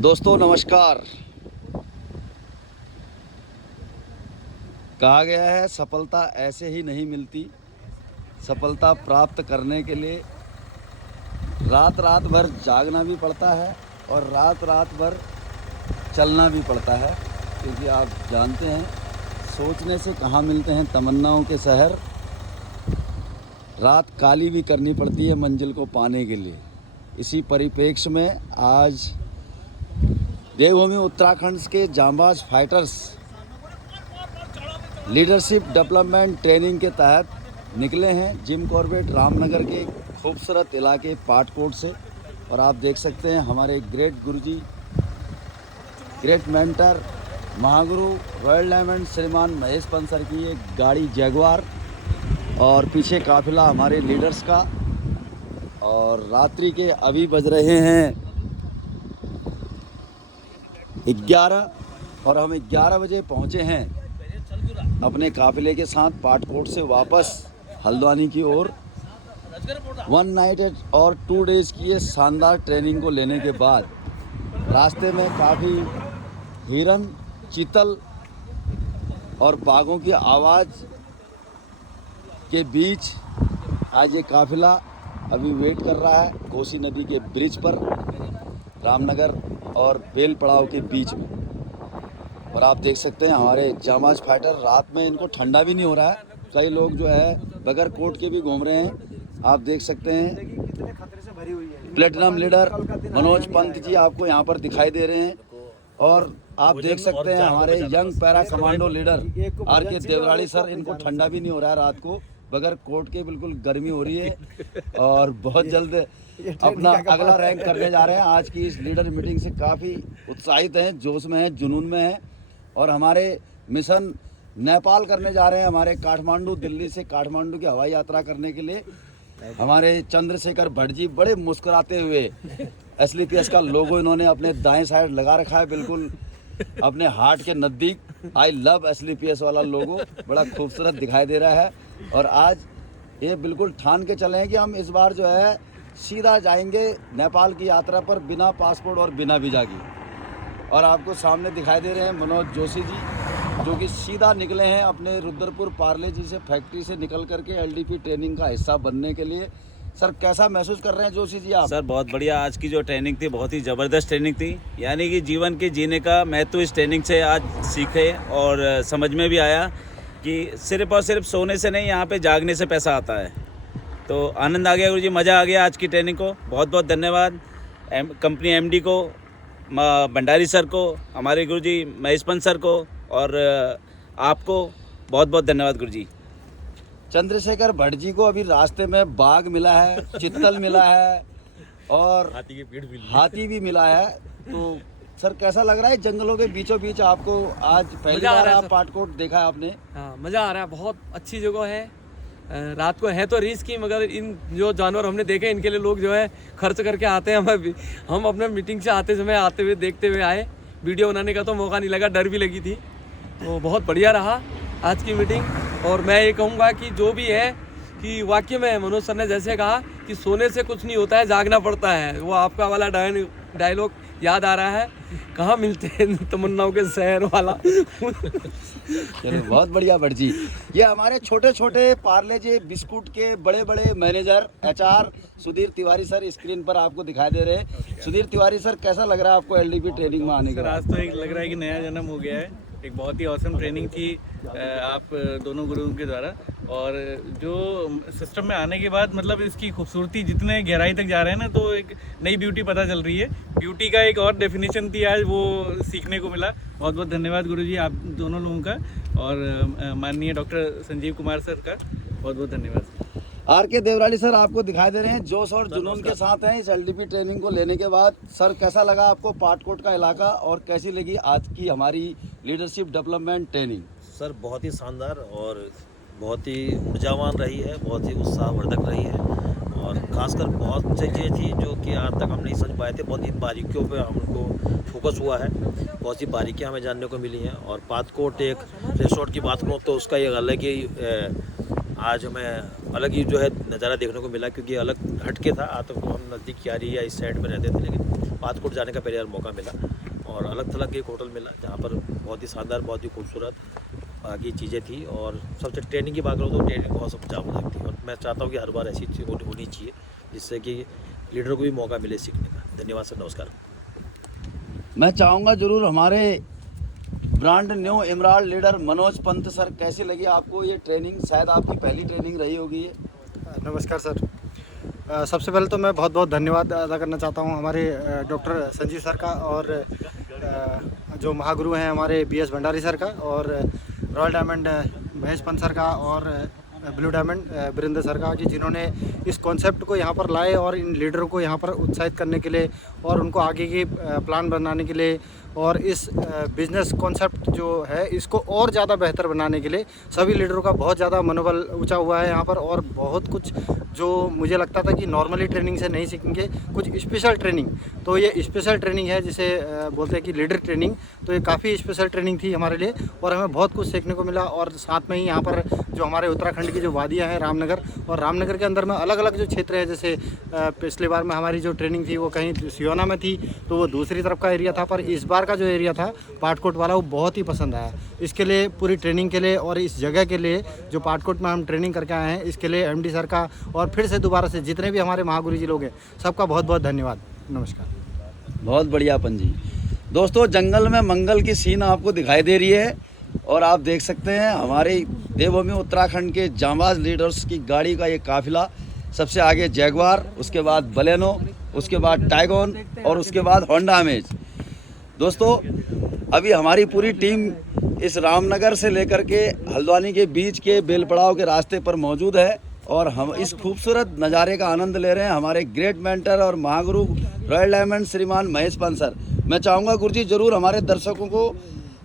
दोस्तों नमस्कार। कहा गया है सफलता ऐसे ही नहीं मिलती। सफलता प्राप्त करने के लिए रात रात भर जागना भी पड़ता है और रात रात भर चलना भी पड़ता है, क्योंकि आप जानते हैं सोचने से कहाँ मिलते हैं तमन्नाओं के शहर। रात काली भी करनी पड़ती है मंजिल को पाने के लिए। इसी परिप्रेक्ष्य में आज देवभूमि उत्तराखंड के जांबाज फाइटर्स लीडरशिप डेवलपमेंट ट्रेनिंग के तहत निकले हैं जिम कॉर्बेट रामनगर के खूबसूरत इलाके पाटकोट से। और आप देख सकते हैं हमारे ग्रेट गुरुजी, great mentor, Mahaguru royal diamond श्रीमान महेश पंसर की एक गाड़ी जैगुआर और पीछे काफिला हमारे लीडर्स का। और रात्रि के अभी बज रहे हैं 11 और हम 11 बजे पहुँचे हैं अपने काफिले के साथ पाटकोट से वापस हल्द्वानी की ओर। 1 नाइट और 2 डेज़ की ये शानदार ट्रेनिंग को लेने के बाद रास्ते में काफ़ी हिरन, चीतल और बाघों की आवाज़ के बीच आज ये काफिला अभी वेट कर रहा है कोसी नदी के ब्रिज पर रामनगर और बेल पड़ाव के बीच में। और आप देख सकते हैं हमारे जांबाज फाइटर, रात में इनको ठंडा भी नहीं हो रहा है। कई लोग जो है बगैर कोट के भी घूम रहे हैं। आप देख सकते हैं प्लेटिनम लीडर मनोज पंत जी आपको यहाँ पर दिखाई दे रहे हैं। और आप देख सकते हैं हमारे young para commando leader RK Devrali sir, इनको ठंडा भी नहीं हो रहा है रात को, बगैर कोट के बिल्कुल गर्मी हो रही है और बहुत जल्द अपना अगला रैंक करने जा रहे हैं। आज की इस लीडर मीटिंग से काफ़ी उत्साहित हैं, जोश में हैं, जुनून में हैं। और हमारे मिशन नेपाल करने जा रहे हैं, हमारे काठमांडू, दिल्ली से काठमांडू की हवाई यात्रा करने के लिए। हमारे चंद्रशेखर भट्ट जी बड़े मुस्कुराते हुए SLPS का लोगो इन्होंने अपने दाएं साइड लगा रखा है, बिल्कुल अपने हार्ट के नज़दीक आई लव SLPS वाला लोगो बड़ा खूबसूरत दिखाई दे रहा है। और आज ये बिल्कुल ठान के चले हैं कि हम इस बार जो है सीधा जाएंगे नेपाल की यात्रा पर बिना पासपोर्ट और बिना वीज़ा की। और आपको सामने दिखाई दे रहे हैं मनोज जोशी जी, जो कि सीधा निकले हैं अपने रुद्रपुर पार्ले जी से फैक्ट्री से निकल करके LDP ट्रेनिंग का हिस्सा बनने के लिए। सर कैसा महसूस कर रहे हैं जोशी जी आप? सर बहुत बढ़िया, आज की जो ट्रेनिंग थी बहुत ही ज़बरदस्त ट्रेनिंग थी। यानी कि जीवन के जीने का महत्व इस ट्रेनिंग से आज सीखे और समझ में भी आया कि सिर्फ और सिर्फ सोने से नहीं, यहाँ पे जागने से पैसा आता है। तो आनंद आ गया गुरुजी, मज़ा आ गया आज की ट्रेनिंग को। बहुत बहुत धन्यवाद कंपनी MD को, भंडारी सर को, हमारे गुरुजी महेश पंत सर को और आपको बहुत बहुत धन्यवाद गुरुजी। चंद्रशेखर भट्ट जी को अभी रास्ते में बाघ मिला है, चित्तल मिला है और हाथी भी मिला है। तो सर कैसा लग रहा है जंगलों के बीचों बीच आपको? आज पहली बार आप पाटकोट देखा है आपने? हाँ, मज़ा आ रहा है, बहुत अच्छी जगह है। रात को है तो रिस्क ही, मगर इन जो जानवर हमने देखे इनके लिए लोग जो है खर्च करके आते हैं। हम अपने मीटिंग से आते समय आते हुए देखते हुए आए, वीडियो बनाने का तो मौका नहीं लगा, डर भी लगी थी। तो बहुत बढ़िया रहा आज की मीटिंग। और मैं ये कहूँगा कि जो भी है कि वाकई में मनोज सर ने जैसे कहा कि सोने से कुछ नहीं होता है, जागना पड़ता है। वो आपका वाला डायलॉग याद आ रहा है, कहाँ मिलते हैं तमन्नाओं के शहर वाला। चलो बहुत बढ़िया भट्ट जी। ये हमारे छोटे छोटे पार्ले जी बिस्कुट के बड़े बड़े manager HR Sudhir Tiwari sir screen पर आपको दिखाई दे रहे हैं। सुधीर तिवारी सर कैसा लग रहा है आपको LDP ट्रेनिंग में आने के बाद? आज तो एक लग रहा है कि नया जन्म हो गया है। एक बहुत ही औसम ट्रेनिंग थी आप दोनों गुरुओं के द्वारा। और जो सिस्टम में आने के बाद मतलब इसकी खूबसूरती जितने गहराई तक जा रहे हैं ना, तो एक नई ब्यूटी पता चल रही है। ब्यूटी का एक और डेफिनेशन थी आज, वो सीखने को मिला। बहुत बहुत धन्यवाद गुरुजी आप दोनों लोगों का और माननीय डॉक्टर संजीव कुमार सर का बहुत बहुत धन्यवाद। RK देवराली सर आपको दिखाई दे रहे हैं, जोश और जुनून के साथ हैं इस LDP ट्रेनिंग को लेने के बाद। सर कैसा लगा आपको पाटकोट का इलाका और कैसी लगी आज की हमारी लीडरशिप डेवलपमेंट ट्रेनिंग? सर बहुत ही शानदार और बहुत ही ऊर्जावान रही है, बहुत ही उत्साहवर्धक रही है। और खासकर बहुत चीज़ें थी जो कि आज तक हम नहीं समझ पाए थे। बहुत इन बारीकियों पे हमको फोकस हुआ है, बहुत सी बारीकियां हमें जानने को मिली हैं। और पाटकोट एक रिसोर्ट की बात करूँ तो उसका एक अलग ही आज हमें अलग ही जो है नज़ारा देखने को मिला, क्योंकि अलग हटके था। आज तो हम नज़दीक क्यारी या इस साइड में रहते थे, लेकिन पाटकोट जाने का पहले बार मौका मिला और अलग थलग एक होटल मिला जहाँ पर बहुत ही शानदार, बहुत ही खूबसूरत बाकी चीज़ें थी। और सबसे ट्रेनिंग की बात करूँ तो ट्रेनिंग बहुत सब जबरदस्त थी और मैं चाहता हूँ कि हर बार ऐसी चीज़ होनी चाहिए, जिससे कि लीडर को भी मौका मिले सीखने का। धन्यवाद सर, नमस्कार। मैं चाहूँगा जरूर हमारे brand new emerald leader Manoj Pant sir, कैसी लगी आपको ये ट्रेनिंग? शायद आपकी पहली ट्रेनिंग रही होगी ये। नमस्कार सर। सबसे पहले तो मैं बहुत बहुत धन्यवाद अदा करना चाहता हूँ हमारे डॉक्टर संजीव सर का, और जो महागुरु हैं हमारे BS भंडारी सर का, और royal diamond Mahesh Pant sir का, और ब्लू डायमंड वीरेंद्र सर का, कि जिन्होंने इस कॉन्सेप्ट को यहाँ पर लाए और इन लीडरों को यहाँ पर उत्साहित करने के लिए और उनको आगे की प्लान बनाने के लिए और इस बिज़नेस कॉन्सेप्ट जो है इसको और ज़्यादा बेहतर बनाने के लिए सभी लीडरों का बहुत ज़्यादा मनोबल ऊंचा हुआ है यहाँ पर। और बहुत कुछ जो मुझे लगता था कि नॉर्मली ट्रेनिंग से नहीं सीखेंगे, कुछ स्पेशल ट्रेनिंग, तो ये स्पेशल ट्रेनिंग है जिसे बोलते हैं कि लीडर ट्रेनिंग। तो ये काफ़ी स्पेशल ट्रेनिंग थी हमारे लिए और हमें बहुत कुछ सीखने को मिला। और साथ में ही यहाँ पर जो हमारे उत्तराखंड की जो वादियाँ हैं रामनगर, और रामनगर के अंदर में अलग अलग जो क्षेत्र है, जैसे पिछली बार में हमारी जो ट्रेनिंग थी वो कहीं सियोना में थी, तो वो दूसरी तरफ का एरिया था, पर इस बार का जो एरिया था पाटकोट वाला वो बहुत ही पसंद आया। इसके लिए पूरी ट्रेनिंग के लिए और इस जगह के लिए जो पाटकोट में हम ट्रेनिंग करके आए हैं, इसके लिए MD सर का और फिर से दोबारा से जितने भी हमारे महागुरु जी लोग हैं सबका बहुत बहुत धन्यवाद। नमस्कार। बहुत बढ़िया अपन जी। दोस्तों, जंगल में मंगल की सीन आपको दिखाई दे रही है और आप देख सकते हैं हमारे देवभूमि उत्तराखंड के जांबाज लीडर्स की गाड़ी का ये काफिला। सबसे आगे जैगवार, उसके बाद बलेनो, उसके बाद टाइगोन और उसके बाद होंडा अमेज। दोस्तों, अभी हमारी पूरी टीम इस रामनगर से लेकर के हल्द्वानी के बीच के बेलपड़ाव के रास्ते पर मौजूद है और हम इस खूबसूरत नज़ारे का आनंद ले रहे हैं। हमारे ग्रेट मेंटर और महागुरु रॉयल डायमंड श्रीमान महेश पंत सर। मैं चाहूँगा गुरुजी जरूर हमारे दर्शकों को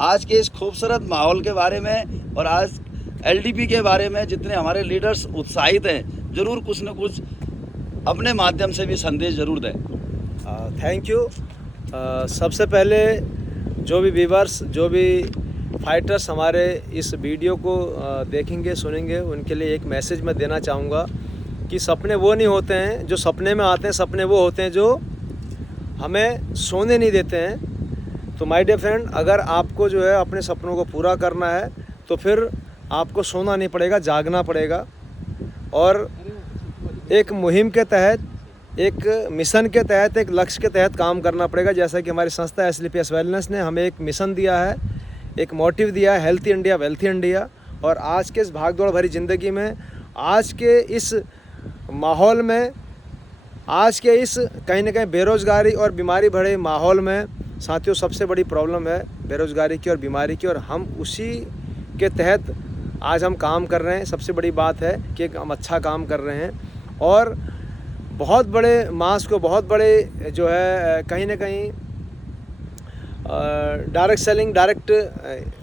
आज के इस खूबसूरत माहौल के बारे में और आज LDP के बारे में, जितने हमारे लीडर्स उत्साहित हैं, ज़रूर कुछ न कुछ अपने माध्यम से भी संदेश ज़रूर दें। Thank you. सबसे पहले जो भी व्यूवर्स, जो भी फाइटर्स हमारे इस वीडियो को देखेंगे सुनेंगे, उनके लिए एक मैसेज मैं देना चाहूँगा कि सपने वो नहीं होते हैं जो सपने में आते हैं, सपने वो होते हैं जो हमें सोने नहीं देते हैं। तो माय डियर फ्रेंड, अगर आपको जो है अपने सपनों को पूरा करना है तो फिर आपको सोना नहीं पड़ेगा, जागना पड़ेगा। और एक मुहिम के तहत, एक मिशन के तहत, एक लक्ष्य के तहत काम करना पड़ेगा। जैसा कि हमारी संस्था SLPS वेलनेस ने हमें एक मिशन दिया है, एक मोटिव दिया है, हेल्थी इंडिया वेल्थी इंडिया। और आज के इस भागदौड़ भरी ज़िंदगी में, आज के इस माहौल में, आज के इस कहीं ना कहीं बेरोज़गारी और बीमारी भरे माहौल में साथियों सबसे बड़ी प्रॉब्लम है बेरोज़गारी की और बीमारी की, और हम उसी के तहत आज हम काम कर रहे हैं। सबसे बड़ी बात है कि हम अच्छा काम कर रहे हैं और बहुत बड़े मास को, बहुत बड़े जो है कहीं ना कहीं डायरेक्ट सेलिंग, डायरेक्ट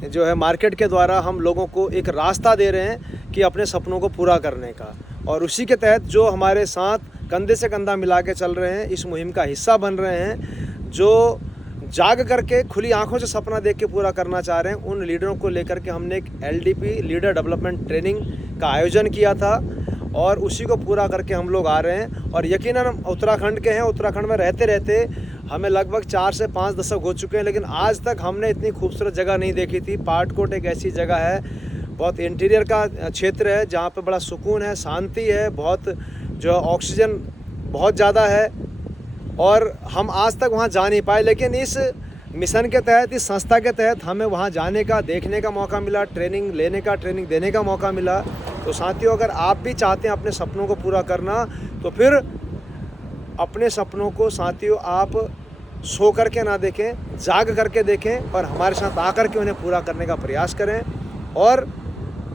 जो है मार्केट के द्वारा हम लोगों को एक रास्ता दे रहे हैं कि अपने सपनों को पूरा करने का। और उसी के तहत जो हमारे साथ कंधे से कंधा मिला के चल रहे हैं, इस मुहिम का हिस्सा बन रहे हैं, जो जाग करके खुली आंखों से सपना देख के पूरा करना चाह रहे हैं, उन लीडरों को लेकर के हमने एक LDP लीडर डेवलपमेंट ट्रेनिंग का आयोजन किया था और उसी को पूरा करके हम लोग आ रहे हैं। और यकीनन हम उत्तराखंड के हैं, उत्तराखंड में रहते रहते हमें लगभग 4 से 5 दशक हो चुके हैं, लेकिन आज तक हमने इतनी खूबसूरत जगह नहीं देखी थी। पाटकोट एक ऐसी जगह है, बहुत इंटीरियर का क्षेत्र है जहाँ पे बड़ा सुकून है, शांति है, बहुत जो ऑक्सीजन बहुत ज़्यादा है और हम आज तक वहाँ जा नहीं पाए। लेकिन इस मिशन के तहत, इस संस्था के तहत हमें वहाँ जाने का, देखने का मौका मिला, ट्रेनिंग लेने का, ट्रेनिंग देने का मौका मिला। तो साथियों, अगर आप भी चाहते हैं अपने सपनों को पूरा करना, तो फिर अपने सपनों को साथियों आप सो करके ना देखें, जाग करके देखें और हमारे साथ आकर के उन्हें पूरा करने का प्रयास करें। और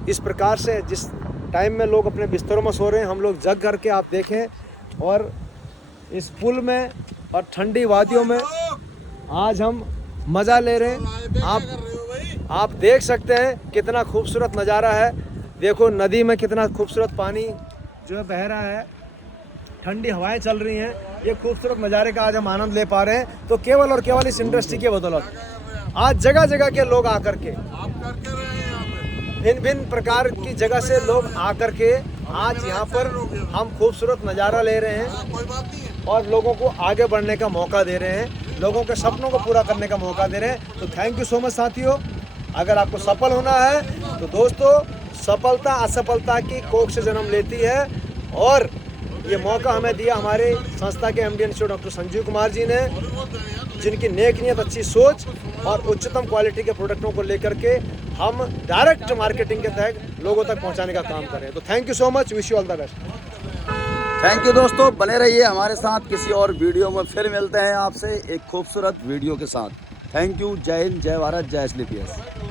इस प्रकार से जिस टाइम में लोग अपने बिस्तरों में सो रहे हैं, हम लोग जग करके आप देखें और इस पुल में और ठंडी वादियों में आज हम मज़ा ले रहे हैं। आप देख सकते हैं कितना खूबसूरत नज़ारा है। देखो नदी में कितना खूबसूरत पानी जो है बह रहा है, ठंडी हवाएं चल रही हैं। ये खूबसूरत नज़ारे का आज हम आनंद ले पा रहे हैं, तो केवल और केवल इस इंडस्ट्री के बदौलत। आज जगह जगह के लोग आकर के भिन्न भिन्न प्रकार की जगह से लोग आकर के आज यहाँ पर हम खूबसूरत नज़ारा ले रहे हैं और लोगों को आगे बढ़ने का मौका दे रहे हैं, लोगों के सपनों को पूरा करने का मौका दे रहे हैं। तो थैंक यू सो मच साथियों। अगर आपको सफल होना है तो दोस्तों, सफलता असफलता की कोख से जन्म लेती है और ये मौका हमें दिया हमारे संस्था के MD institute doctor Sanjeev Kumar ji ने, जिनकी नेक नियत, अच्छी सोच और उच्चतम क्वालिटी के प्रोडक्टों को लेकर के हम डायरेक्ट मार्केटिंग के तहत लोगों तक पहुंचाने का काम करें। तो thank you so much, wish you all the best. Thank you दोस्तों, बने रहिए हमारे साथ। किसी और वीडियो में फिर मिलते हैं आपसे एक खूबसूरत वीडियो के साथ। Thank you. जय हिंद, जय भारत, जय SLPS।